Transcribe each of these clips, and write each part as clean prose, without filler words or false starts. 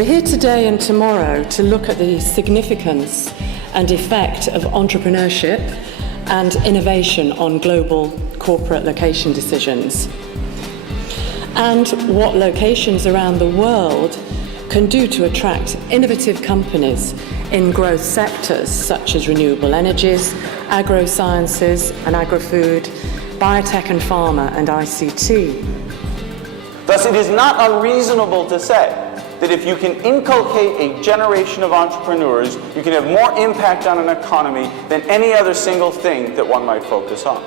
We're here today and tomorrow to look at the significance and effect of entrepreneurship and innovation on global corporate location decisions, and what locations around the world can do to attract innovative companies in growth sectors such as renewable energies, agro-sciences and agri-food, biotech and pharma, and ICT. Thus, it is not unreasonable to say that if you can inculcate a generation of entrepreneurs, you can have more impact on an economy than any other single thing that one might focus on.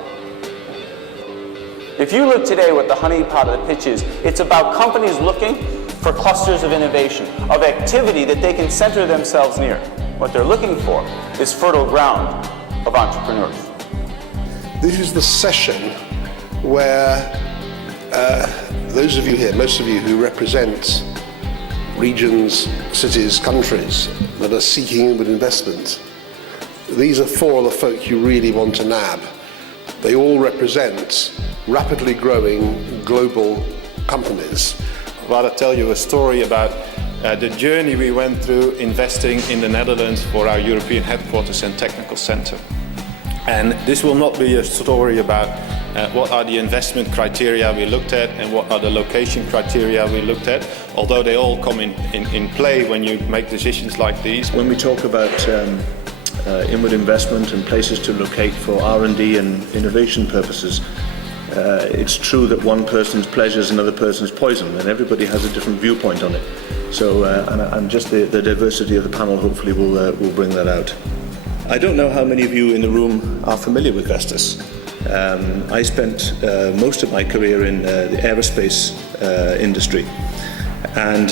If you look today what the honeypot of the pitch is, it's about companies looking for clusters of innovation, of activity that they can center themselves near. What they're looking for is fertile ground of entrepreneurs. This is the session where those of you here, most of you who represent regions, cities, countries that are seeking inward investment, these are four of the folk you really want to nab. They all represent rapidly growing global companies. I'd rather tell you a story about the journey we went through investing in the Netherlands for our European headquarters and technical center. And this will not be a story about what are the investment criteria we looked at and what are the location criteria we looked at, although they all come in play when you make decisions like these. When we talk about inward investment and places to locate for R&D and innovation purposes, it's true that one person's pleasure is another person's poison, and everybody has a different viewpoint on it. So, and just the diversity of the panel hopefully will bring that out. I don't know how many of you in the room are familiar with Vestas. I spent most of my career in the aerospace industry, and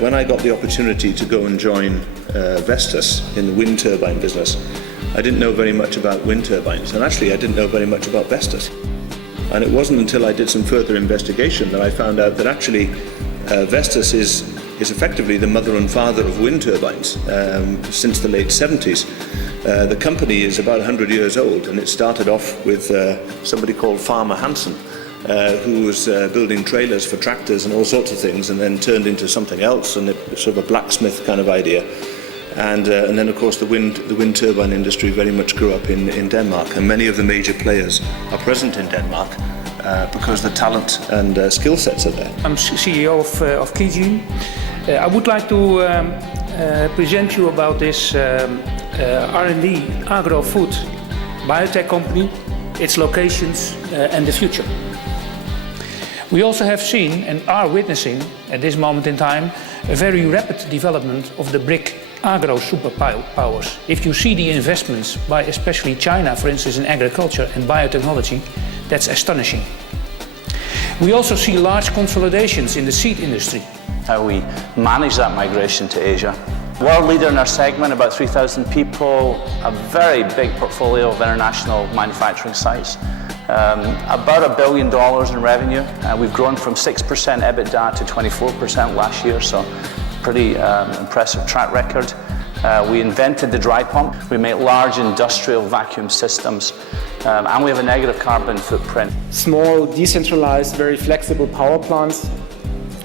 when I got the opportunity to go and join Vestas in the wind turbine business, I didn't know very much about wind turbines, and actually I didn't know very much about Vestas. And it wasn't until I did some further investigation that I found out that actually Vestas is effectively the mother and father of wind turbines since the late 70s. The company is about 100 years old, and it started off with somebody called Farmer Hansen, who was building trailers for tractors and all sorts of things, and then turned into something else, and it was sort of a blacksmith kind of idea. And then, of course, the wind turbine industry very much grew up in Denmark, and many of the major players are present in Denmark because the talent and skill sets are there. I'm CEO of Kijin. I would like to present you about this R&D agro-food biotech company, its locations and the future. We also have seen and are witnessing at this moment in time a very rapid development of the BRIC agro superpowers. If you see the investments by especially China, for instance, in agriculture and biotechnology, that's astonishing. We also see large consolidations in the seed industry. How we manage that migration to Asia. World leader in our segment, about 3,000 people, a very big portfolio of international manufacturing sites. About $1 billion in revenue. We've grown from 6% EBITDA to 24% last year, so pretty impressive track record. We invented the dry pump. We make large industrial vacuum systems, and we have a negative carbon footprint. Small, decentralized, very flexible power plants.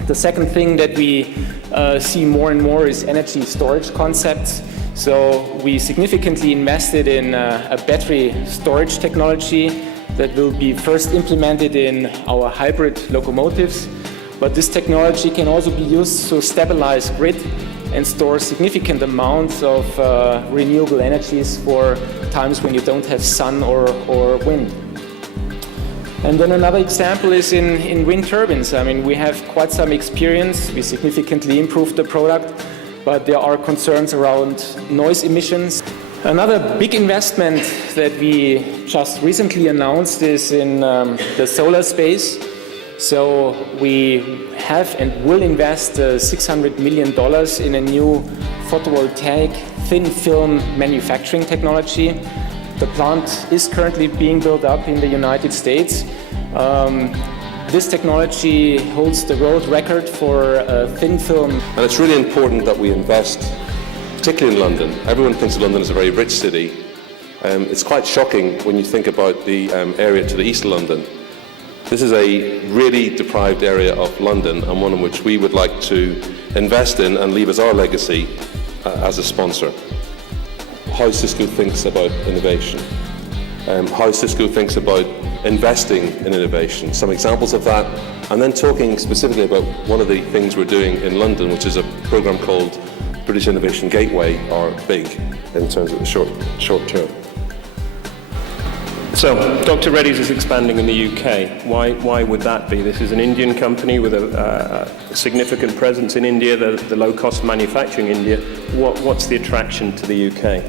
The second thing that we see more and more is energy storage concepts. So we significantly invested in a battery storage technology that will be first implemented in our hybrid locomotives. But this technology can also be used to stabilize grid and store significant amounts of renewable energies for times when you don't have sun or wind. And then another example is in wind turbines. I mean, we have quite some experience. We significantly improved the product, but there are concerns around noise emissions. Another big investment that we just recently announced is in the solar space. So we have and will invest $600 million in a new photovoltaic thin film manufacturing technology. The plant is currently being built up in the United States. This technology holds the world record for thin film. And it's really important that we invest, particularly in London. Everyone thinks London is a very rich city. It's quite shocking when you think about the area to the east of London. This is a really deprived area of London and one in which we would like to invest in and leave as our legacy as a sponsor. How Cisco thinks about innovation, how Cisco thinks about investing in innovation, some examples of that, and then talking specifically about one of the things we're doing in London, which is a program called British Innovation Gateway, or BIG, in terms of the short term. So, Dr. Reddy's is expanding in the UK. Why would that be? This is an Indian company with a significant presence in India, the low-cost manufacturing India. What's the attraction to the UK?